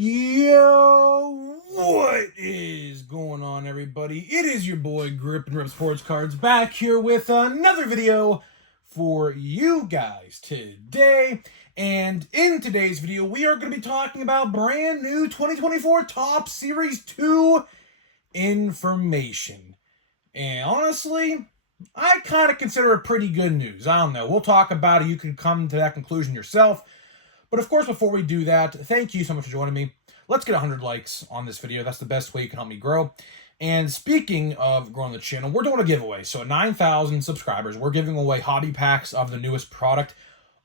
Yo, what is going on, everybody? It is your boy Grip and Rip Sports Cards back here with another video for you guys today. And in today's video, we are going to be talking about brand new 2024 Topps Series 2 information. And honestly, I kind of consider it pretty good news. I don't know. We'll talk about it. You can come to that conclusion yourself. But of course, before we do that, thank you so much for joining me. Let's get 100 likes on this video. That's the best way you can help me grow. And speaking of growing the channel, we're doing a giveaway. So 9,000 subscribers, we're giving away hobby packs of the newest product.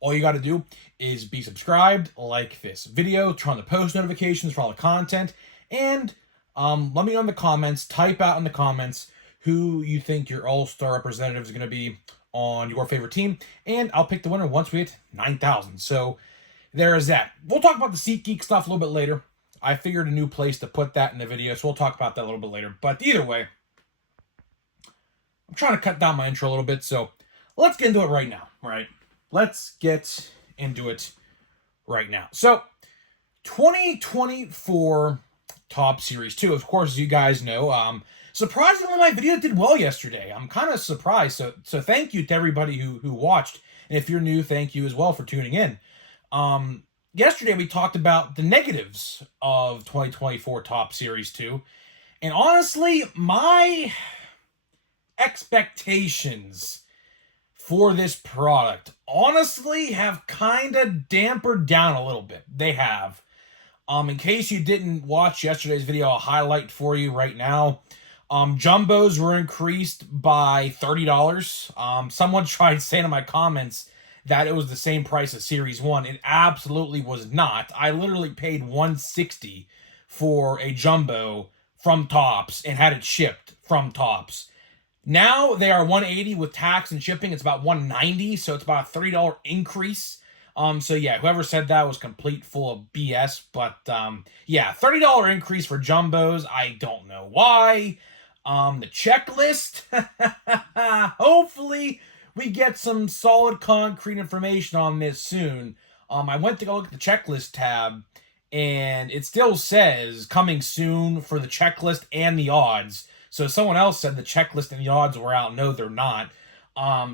All you got to do is be subscribed, like this video, turn on the post notifications for all the content, and let me know in the comments, type out in the comments who you think your all-star representative is going to be on your favorite team, and I'll pick the winner once we hit 9,000. So there is that. We'll talk about the SeatGeek stuff a little bit later. I figured a new place to put that in the video, so we'll talk about that a little bit later. But either way, I'm trying to cut down my intro a little bit, so let's get into it right now, right? Let's get into it right now. So, 2024 Topps Series 2, of course, as you guys know, surprisingly, my video did well yesterday. I'm kind of surprised, so thank you to everybody who watched. And if you're new, thank you as well for tuning in. Yesterday we talked about the negatives of 2024 Topps Series 2, and honestly, my expectations for this product honestly have kind of dampered down a little bit. They have. In case you didn't watch yesterday's video, I'll highlight for you right now. Jumbos were increased by $30. Someone tried saying in my comments that it was the same price as Series 1. It absolutely was not. I literally paid $160 for a jumbo from Topps and had it shipped from Topps. Now they are $180 with tax and shipping. It's about $190, so it's about a $30 increase. So yeah, whoever said that was complete full of BS. But yeah, $30 increase for jumbos. I don't know why. The checklist. Hopefully we get some solid concrete information on this soon. I went to go look at the checklist tab, and it still says coming soon for the checklist and the odds. So someone else said the checklist and the odds were out. No, they're not.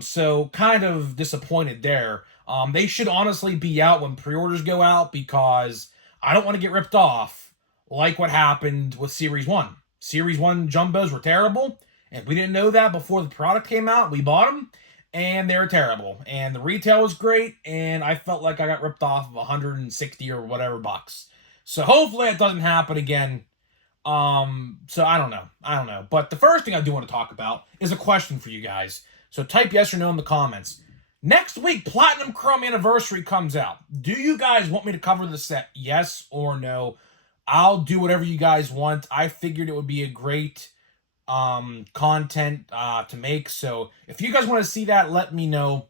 So kind of disappointed there. They should honestly be out when pre-orders go out, because I don't want to get ripped off like what happened with Series 1. Series 1 jumbos were terrible, and we didn't know that before the product came out. We bought them, and they were terrible. And the retail was great, and I felt like I got ripped off of 160 or whatever bucks. So hopefully it doesn't happen again. So I don't know. But the first thing I do want to talk about is a question for you guys. So type yes or no in the comments. Next week, Platinum Chrome Anniversary comes out. Do you guys want me to cover the set? Yes or no? I'll do whatever you guys want. I figured it would be a great content to make. So if you guys want to see that, let me know.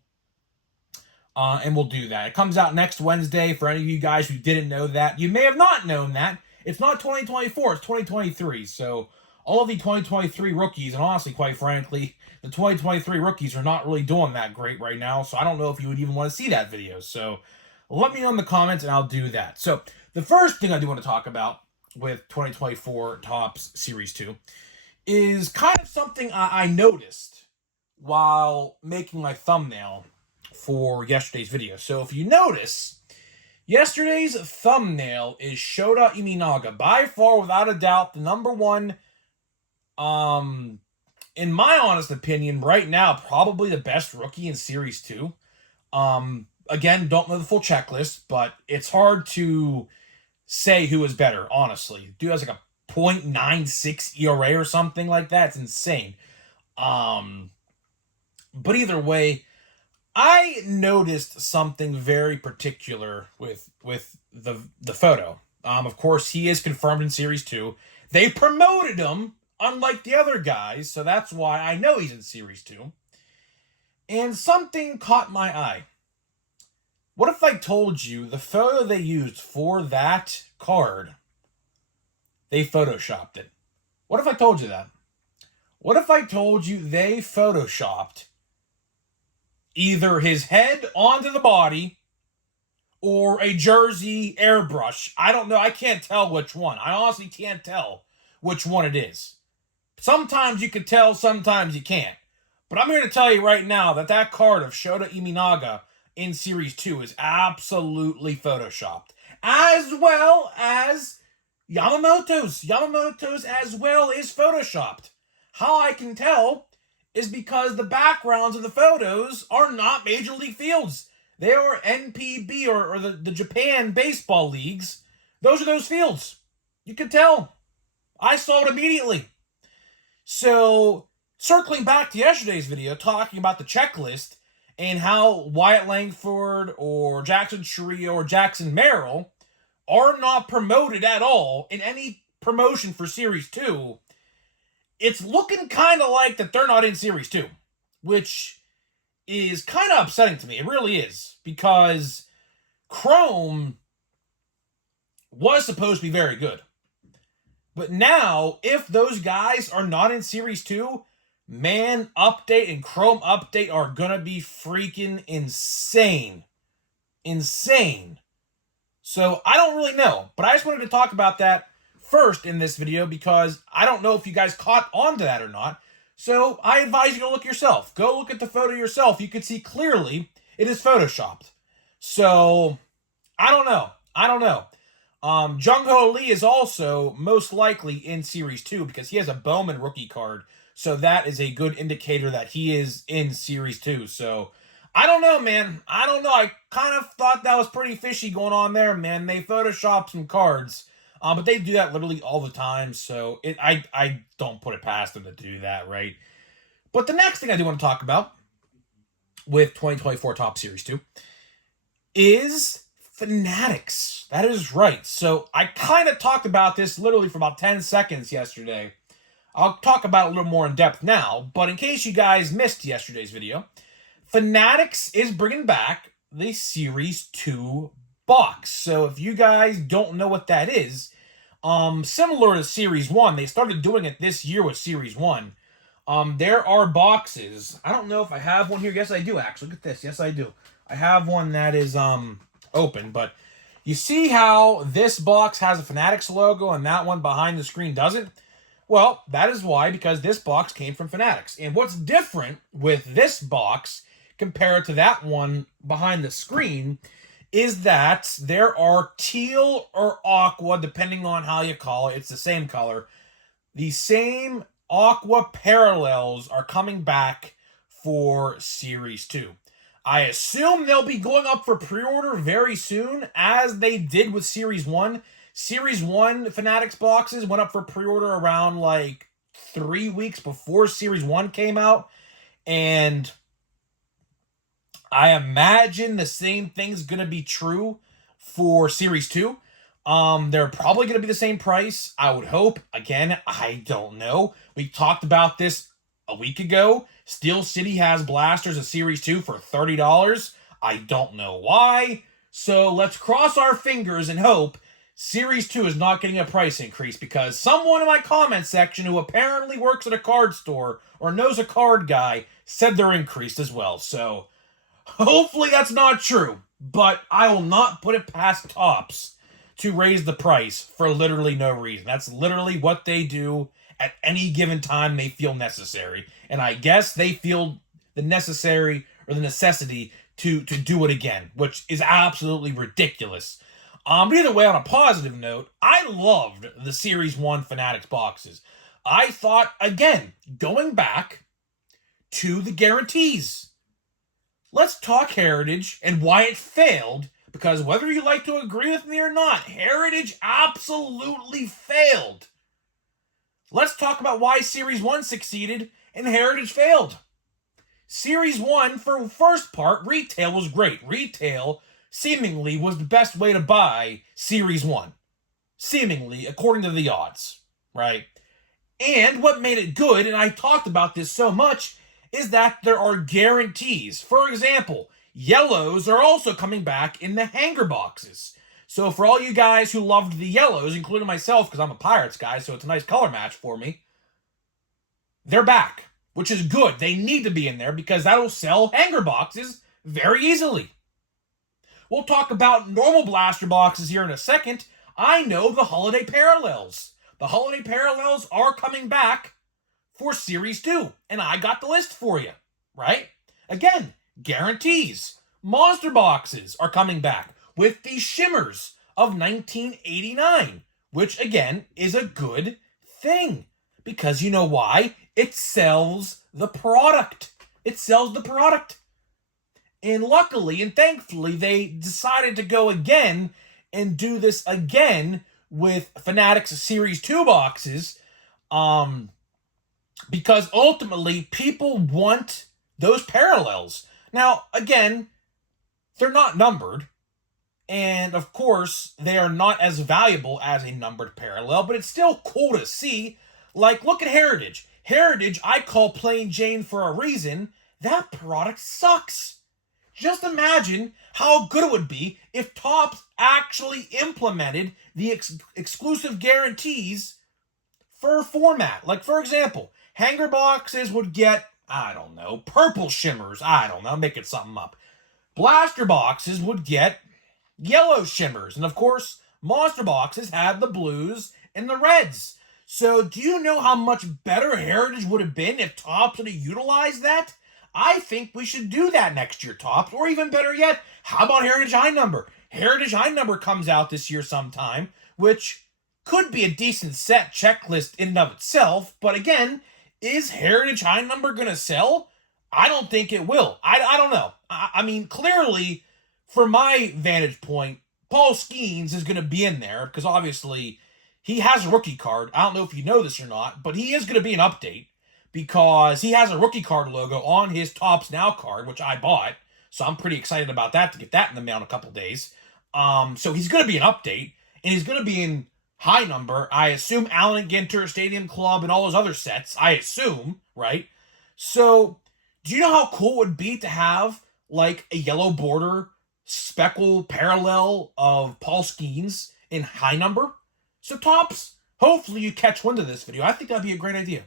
And we'll do that. It comes out next Wednesday. For any of you guys who didn't know that, you may have not known that. It's not 2024, it's 2023. So all of the 2023 rookies, and honestly, quite frankly, the 2023 rookies are not really doing that great right now. So I don't know if you would even want to see that video. So let me know in the comments and I'll do that. So the first thing I do want to talk about with 2024 Topps Series 2 is kind of something I noticed while making my thumbnail for yesterday's video. So if you notice, yesterday's thumbnail is Shota Imanaga. By far, without a doubt, the number one, in my honest opinion, right now, probably the best rookie in Series 2. Again, don't know the full checklist, but it's hard to say who is better, honestly. Dude has like a .96 ERA or something like that. It's insane. But either way, I noticed something very particular with the photo. Of course, he is confirmed in Series 2. They promoted him, unlike the other guys, so that's why I know he's in Series 2. And something caught my eye. What if I told you the photo they used for that card, they photoshopped it? What if I told you that? What if I told you they photoshopped either his head onto the body or a jersey airbrush. I don't know. I can't tell which one. I honestly can't tell which one it is. Sometimes you can tell, sometimes you can't. But I'm here to tell you right now that that card of Shota Iminaga in Series 2 is absolutely photoshopped. As well as Yamamoto's. Yamamoto's as well is photoshopped. How I can tell is because the backgrounds of the photos are not Major League Fields. They are NPB or the Japan baseball leagues. Those are those fields. You can tell. I saw it immediately. So, circling back to yesterday's video, talking about the checklist and how Wyatt Langford or Jackson Chourio or Jackson Merrill are not promoted at all in any promotion for Series 2, it's looking kind of like that they're not in Series 2, which is kind of upsetting to me. It really is, because Chrome was supposed to be very good. But now, if those guys are not in Series 2, Man Update and Chrome Update are going to be freaking insane. Insane. So, I don't really know. But I just wanted to talk about that first in this video because I don't know if you guys caught on to that or not. So, I advise you to look yourself. Go look at the photo yourself. You can see clearly it is photoshopped. So, I don't know. Jung-Ho Lee is also most likely in Series 2 because he has a Bowman rookie card. So that is a good indicator that he is in Series 2. So I don't know, man. I don't know. I kind of thought that was pretty fishy going on there, man. They photoshopped some cards. But they do that literally all the time. So I don't put it past them to do that, right? But the next thing I do want to talk about with 2024 Top Series 2 is Fanatics. That is right. So I kind of talked about this literally for about 10 seconds yesterday. I'll talk about it a little more in depth now, but in case you guys missed yesterday's video, Fanatics is bringing back the Series 2 box. So if you guys don't know what that is, similar to Series 1, they started doing it this year with Series 1. There are boxes. I don't know if I have one here. Yes, I do, actually. Look at this. Yes, I do. I have one that is open, but you see how this box has a Fanatics logo and that one behind the screen doesn't? Well, that is why, because this box came from Fanatics. And what's different with this box compared to that one behind the screen is that there are teal or aqua, depending on how you call it. It's the same color. The same aqua parallels are coming back for Series 2. I assume they'll be going up for pre-order very soon, as they did with Series 1. Series 1 Fanatics boxes went up for pre-order around like 3 weeks before Series 1 came out. And I imagine the same thing's going to be true for Series 2. They're probably going to be the same price, I would hope. Again, I don't know. We talked about this a week ago. Steel City has blasters of Series 2 for $30. I don't know why. So let's cross our fingers and hope Series 2 is not getting a price increase, because someone in my comment section who apparently works at a card store or knows a card guy said they're increased as well. So hopefully that's not true, but I will not put it past Topps to raise the price for literally no reason. That's literally what they do at any given time they feel necessary. And I guess they feel the necessary or the necessity to do it again, which is absolutely ridiculous. But either way, on a positive note, I loved the Series 1 Fanatics boxes. I thought, again, going back to the guarantees. Let's talk Heritage and why it failed, because whether you like to agree with me or not, Heritage absolutely failed. Let's talk about why Series 1 succeeded and Heritage failed. Series 1, for the first part, retail was great. Retail seemingly was the best way to buy Series 1. Seemingly, according to the odds, right? And what made it good, and I talked about this so much, is that there are guarantees. For example, yellows are also coming back in the hanger boxes. So for all you guys who loved the yellows, including myself, because I'm a Pirates guy, so it's a nice color match for me, they're back, which is good. They need to be in there because that'll sell hanger boxes very easily. We'll talk about normal blaster boxes here in a second. I know the holiday parallels. The holiday parallels are coming back for Series 2, and I got the list for you, right? Again, guarantees. Monster boxes are coming back with the shimmers of 1989, which again is a good thing because you know why? It sells the product. It sells the product. And luckily and thankfully, they decided to go again and do this again with Fanatics Series 2 boxes. Because ultimately, people want those parallels. Now, again, they're not numbered. And of course, they are not as valuable as a numbered parallel, but it's still cool to see. Like, look at Heritage. Heritage, I call plain Jane for a reason. That product sucks. Just imagine how good it would be if Topps actually implemented the exclusive guarantees for format. Like, for example, hanger boxes would get, I don't know, purple shimmers. I don't know, making something up. Blaster boxes would get yellow shimmers. And of course, monster boxes had the blues and the reds. So do you know how much better Heritage would have been if Topps would have utilized that? I think we should do that next year, Topps. Or even better yet, how about Heritage High Number? Heritage High Number comes out this year sometime, which could be a decent set checklist in and of itself. But again, is Heritage High Number going to sell? I don't think it will. I don't know. I mean, clearly, from my vantage point, Paul Skeens is going to be in there because obviously he has a rookie card. I don't know if you know this or not, but he is going to be an update because he has a rookie card logo on his Topps Now card, which I bought. So I'm pretty excited about that to get that in the mail in a couple days. So he's going to be an update, and he's going to be in high number. I assume Allen and Ginter, Stadium Club, and all those other sets. I assume, right? So do you know how cool it would be to have like a yellow border speckle parallel of Paul Skeens in high number? So Topps, hopefully you catch wind of this video. I think that'd be a great idea.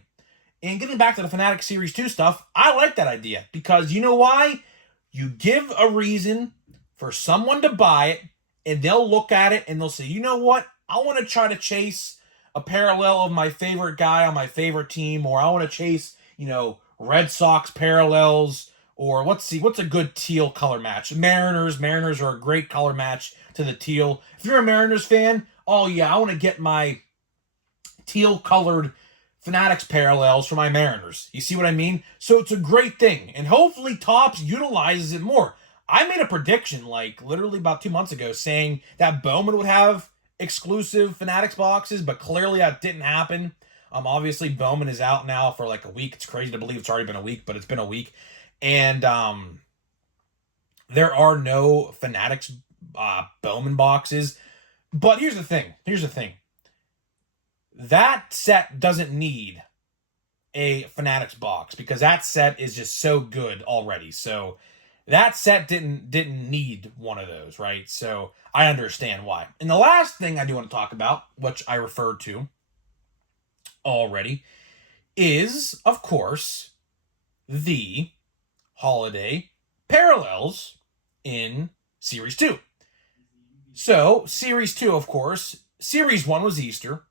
And getting back to the Fanatics Series 2 stuff, I like that idea because you know why? You give a reason for someone to buy it, and they'll look at it and they'll say, you know what? I want to try to chase a parallel of my favorite guy on my favorite team, or I want to chase, Red Sox parallels, or what's a good teal color match? Mariners. Mariners are a great color match to the teal. If you're a Mariners fan, oh yeah, I want to get my teal colored Fanatics parallels for my Mariners. You see what I mean? So it's a great thing, and hopefully Topps utilizes it more. I made a prediction like literally about 2 months ago saying that Bowman would have exclusive Fanatics boxes, but clearly that didn't happen. Obviously Bowman is out now for like a week. It's crazy to believe it's already been a week, but it's been a week. And there are no Fanatics Bowman boxes. But here's the thing. That set doesn't need a Fanatics box because that set is just so good already. So that set didn't need one of those, right? So I understand why. And the last thing I do want to talk about, which I referred to already, is, of course, the holiday parallels in Series 2. So, Series 2, of course, Series 1 was Easter.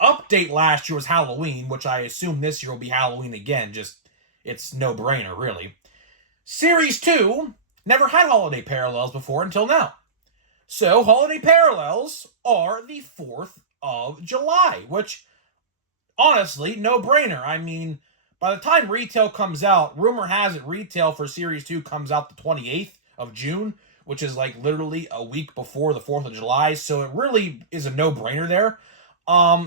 Update last year was Halloween, which I assume this year will be Halloween again. Just, it's no-brainer, really. Series 2 never had holiday parallels before until now. So, holiday parallels are the 4th of July, which, honestly, no-brainer. I mean, by the time retail comes out, rumor has it retail for Series 2 comes out the 28th of June, which is like literally a week before the 4th of July. So it really is a no-brainer there.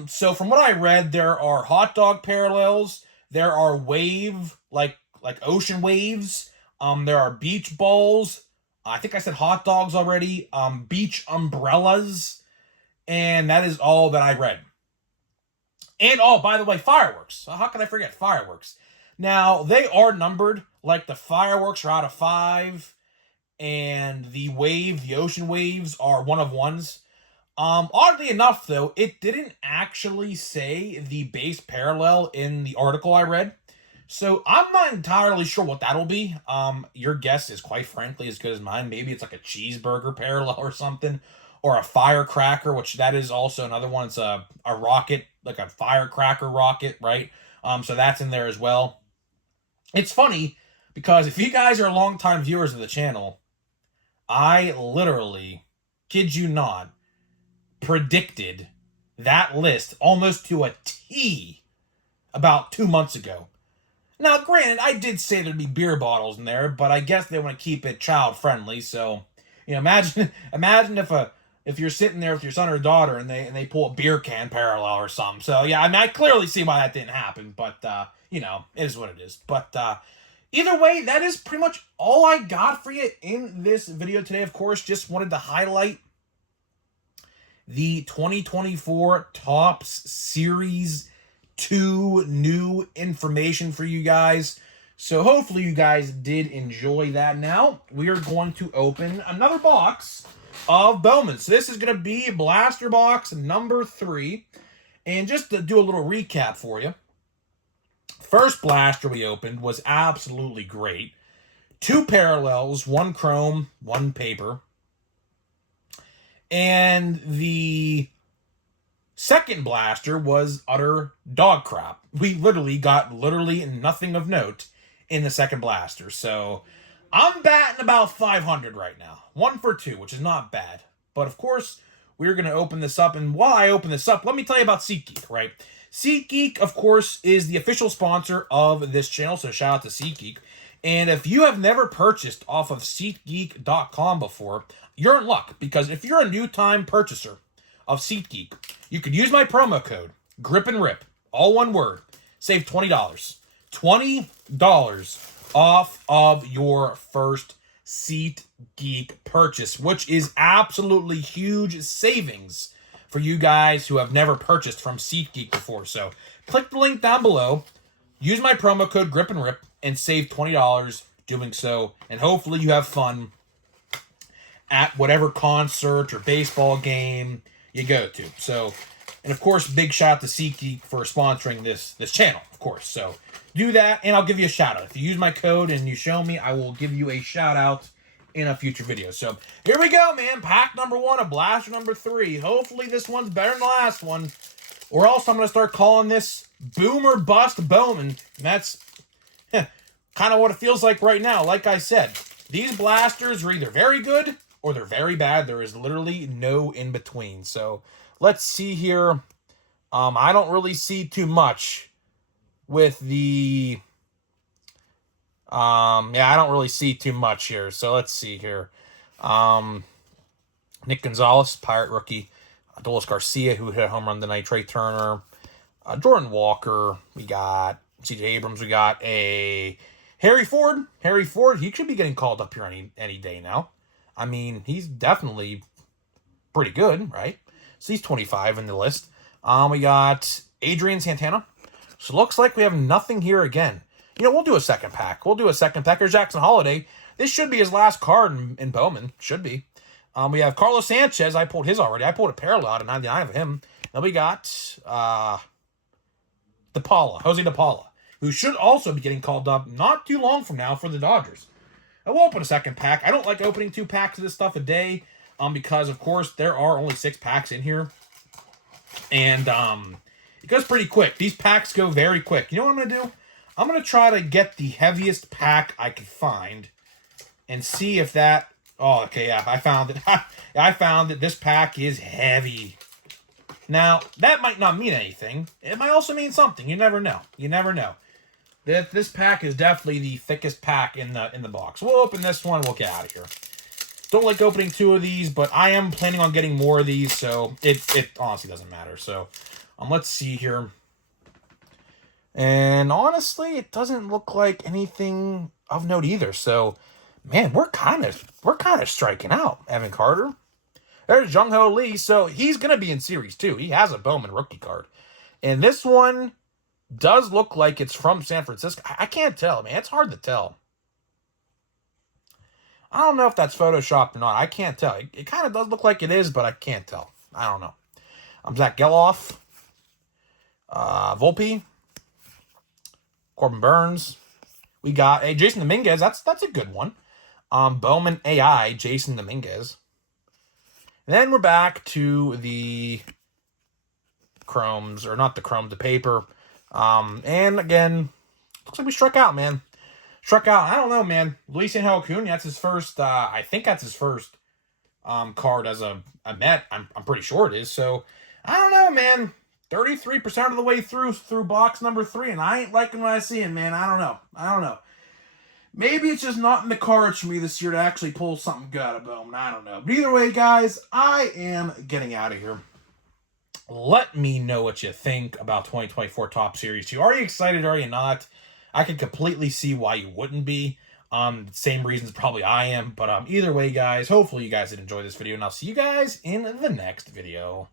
So from what I read, there are hot dog parallels. There are wave, like ocean waves. There are beach balls. I think I said hot dogs already. Beach umbrellas. And that is all that I read. And, oh, by the way, fireworks. How can I forget fireworks? Now, they are numbered, like the fireworks are out of 5, and the ocean waves are 1 of 1s. Oddly enough, though, it didn't actually say the base parallel in the article I read. So I'm not entirely sure what that'll be. Your guess is quite frankly as good as mine. Maybe it's like a cheeseburger parallel or something, or a firecracker, which that is also another one. It's a rocket, like a firecracker rocket, right? So that's in there as well. It's funny because if you guys are longtime viewers of the channel, I literally, kid you not, predicted that list almost to a T about 2 months ago. Now, granted, I did say there'd be beer bottles in there, but I guess they want to keep it child friendly. So, imagine if you're sitting there with your son or daughter and they pull a beer can parallel or something. So yeah, I mean, I clearly see why that didn't happen, but it is what it is. But either way, that is pretty much all I got for you in this video today. Of course, just wanted to highlight the 2024 Topps Series 2 new information for you guys. So hopefully you guys did enjoy that. Now we are going to open another box of Bowman. So this is going to be blaster box number 3. And just to do a little recap for you, first blaster we opened was absolutely great. 2 parallels, 1 chrome, 1 paper. And the second blaster was utter dog crap. We literally got nothing of note in the second blaster. So I'm batting about 500 right now. 1 for 2, which is not bad. But of course, we're going to open this up. And while I open this up, let me tell you about SeatGeek, right? SeatGeek, of course, is the official sponsor of this channel. So shout out to SeatGeek. And if you have never purchased off of SeatGeek.com before, you're in luck. Because if you're a new-time purchaser of SeatGeek, you could use my promo code, Grip and Rip, all one word, save $20. $20 off of your first SeatGeek purchase, which is absolutely huge savings for you guys who have never purchased from SeatGeek before. So click the link down below, use my promo code Grip and Rip, and save $20 doing so. And hopefully you have fun at whatever concert or baseball game you go to. So, and of course, big shout out to SeatGeek for sponsoring this channel, of course. So do that, and I'll give you a shout out. If you use my code and you show me, I will give you a shout out in a future video. So here we go, man. Pack number 1 of blaster number 3. Hopefully this one's better than the last one, or else I'm going to start calling this Boom or Bust Bowman. And that's kind of what it feels like right now. Like I said, these blasters are either very good or they're very bad. There is literally no in between. So let's see here. I don't really see too much with the I don't really see too much here. So let's see here. Nick Gonzalez, Pirate rookie. Adolis Garcia, who hit a home run tonight. Trey Turner. Jordan Walker. We got CJ Abrams. We got a Harry Ford. Harry Ford, he should be getting called up here any day now. I mean, he's definitely pretty good, right? So he's 25 in the list. We got Adrian Santana. So it looks like we have nothing here again. We'll do a second pack. We'll do a second pack. There's Jackson Holiday. This should be his last card in Bowman. Should be. We have Carlos Sanchez. I pulled his already. I pulled a parallel out of 99 of him. Then we got DePaula, Jose DePaula, who should also be getting called up not too long from now for the Dodgers. I will open a second pack. I don't like opening 2 packs of this stuff a day because, of course, there are only 6 packs in here. And it goes pretty quick. These packs go very quick. You know what I'm going to do? I'm going to try to get the heaviest pack I can find and see if that... Oh, okay, yeah, I found it. I found that this pack is heavy. Now, that might not mean anything. It might also mean something. You never know. You never know. This pack is definitely the thickest pack in the box. We'll open this one and we'll get out of here. Don't like opening 2 of these, but I am planning on getting more of these, so it honestly doesn't matter. So, let's see here. And honestly, it doesn't look like anything of note either. So, man, we're kind of striking out. Evan Carter. There's Jung-Ho Lee. So he's gonna be in Series 2. He has a Bowman rookie card. And this one does look like it's from San Francisco. I can't tell, man. It's hard to tell. I don't know if that's photoshopped or not. I can't tell. It kind of does look like it is, but I can't tell. I don't know. I'm Zach Geloff. Volpe. Corbin Burns. We got a Jason Dominguez. That's a good one. Bowman AI, Jason Dominguez. And then we're back to the chromes, or not the chrome, the paper. And again, looks like we struck out, man. Struck out. I don't know, man. Luis Angel Acuna, that's his first. I think that's his first card as a Met. I'm pretty sure it is. So I don't know, man. 33% of the way through box number 3, and I ain't liking what I see, man. I don't know. Maybe it's just not in the cards for me this year to actually pull something good out of Bowman. I don't know. But either way, guys, I am getting out of here. Let me know what you think about 2024 Top Series 2. Are you excited? Are you not? I can completely see why you wouldn't be. Same reasons probably I am. But either way, guys, hopefully you guys did enjoy this video, and I'll see you guys in the next video.